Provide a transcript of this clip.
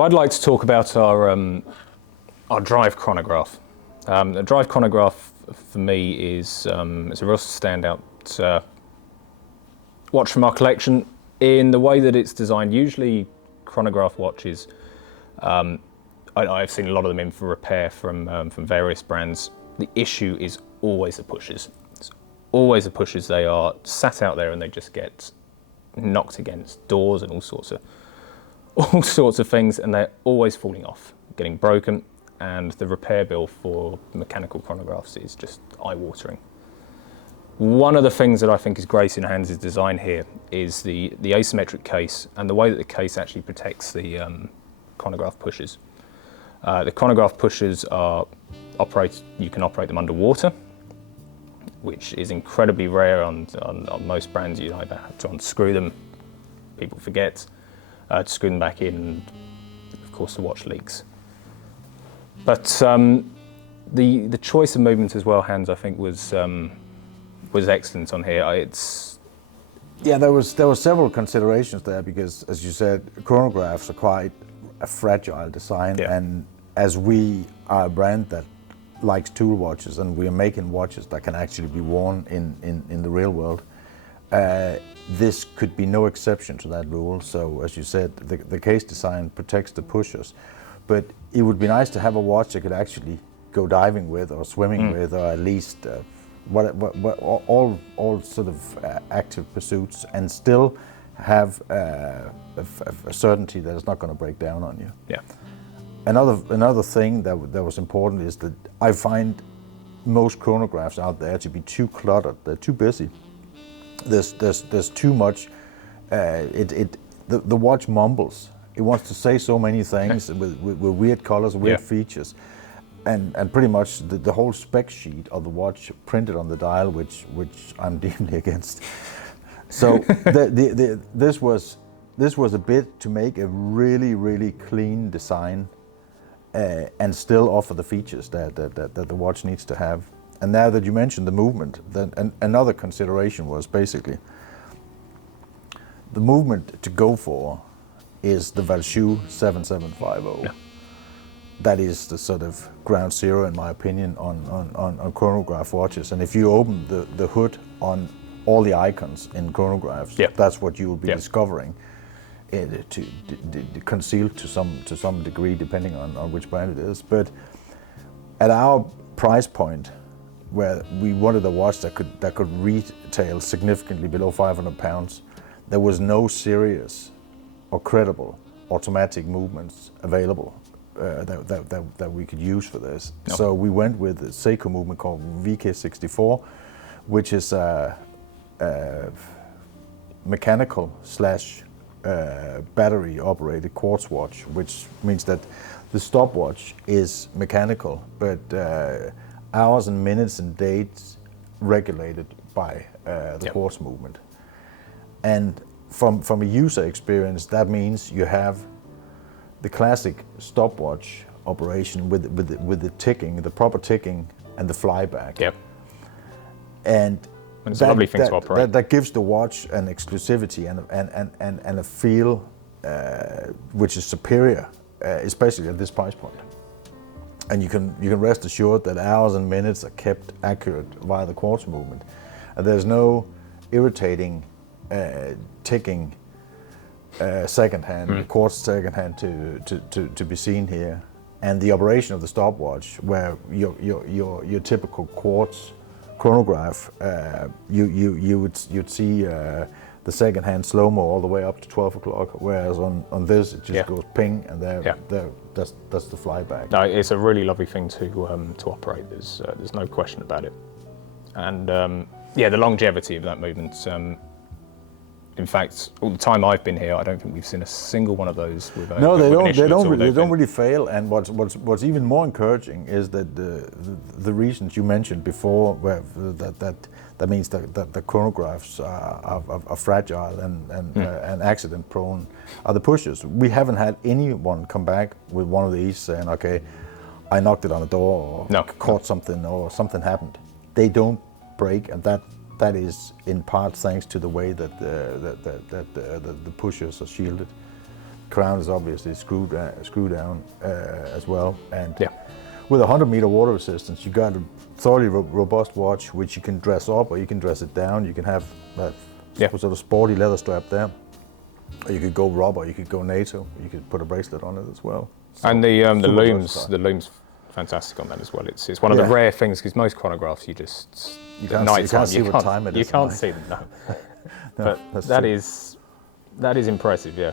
So I'd like to talk about our drive chronograph. The drive chronograph for me is a real standout watch from our collection in the way that it's designed. Usually chronograph watches, I've seen a lot of them in for repair from various brands. The issue is always the pushers. It's always the pushers. They are sat out there and they just get knocked against doors and all sorts of things, and they're always falling off, getting broken, and the repair bill for mechanical chronographs is just eye-watering. One of the things that I think is great in Hans's design here is the asymmetric case and the way that the case actually protects the chronograph pushers. The chronograph pushers you can operate them underwater, which is incredibly rare on most brands. You either have to unscrew them, people forget, to screw them back in, and of course the watch leaks. But the choice of movement as well, Hans, I think was excellent on here. There were several considerations there because, as you said, chronographs are quite a fragile design, and as we are a brand that likes tool watches and we are making watches that can actually be worn in the real world, this could be no exception to that rule. So, as you said, the case design protects the pushers, but it would be nice to have a watch that could actually go diving with or swimming with, or at least all sort of active pursuits, and still have a certainty that it's not going to break down on you. Yeah. Another thing that was important is that I find most chronographs out there to be too cluttered. They're too busy. There's too much. The watch mumbles. It wants to say so many things with weird colors, weird features, and pretty much the whole spec sheet of the watch printed on the dial, which I'm deeply against. So this was a bit to make a really clean design and still offer the features that the watch needs to have. And now that you mentioned the movement, then another consideration was basically the movement to go for is the Valjoux 7750. Yeah. That is the sort of ground zero, in my opinion, on chronograph watches. And if you open the hood on all the icons in chronographs, that's what you will be discovering, concealed to some degree, depending on which brand it is. But at our price point, where we wanted a watch that could retail significantly below £500, there was no serious or credible automatic movements available that we could use for this. No. So we went with a Seiko movement called VK64, which is a mechanical / battery operated quartz watch, which means that the stopwatch is mechanical, but hours and minutes and dates regulated by the quartz movement. And from a user experience, that means you have the classic stopwatch operation with the ticking, the proper ticking, and the flyback. Yep. And it's a lovely thing to operate. That gives the watch an exclusivity and a feel which is superior, especially at this price point. And you can rest assured that hours and minutes are kept accurate via the quartz movement. And there's no irritating ticking secondhand, quartz secondhand to be seen here. And the operation of the stopwatch, where your typical quartz chronograph, you'd see the secondhand slow-mo all the way up to 12 o'clock, whereas on this it just goes ping, and that's the flyback. No, it's a really lovely thing to operate. There's no question about it. And the longevity of that movement. In fact, all the time I've been here, I don't think we've seen a single one of those with no, they don't really fail. And what's even more encouraging is that the reasons you mentioned before, where that means that the chronographs are fragile and accident prone, are the pushers. We haven't had anyone come back with one of these saying, "Okay, I knocked it on a door or caught something or something happened." They don't break, and that is in part thanks to the way that the pushers are shielded. crown is obviously screw down as well. And with a 100-meter water resistance, you got a thoroughly robust watch, which you can dress up or you can dress it down. You can have that sort of sporty leather strap there. Or you could go rubber, you could go NATO, you could put a bracelet on it as well. So and the loom's fantastic on that as well. It's one of the rare things, because most chronographs you can't see what time it is. You can't see them, no. But that is impressive, yeah.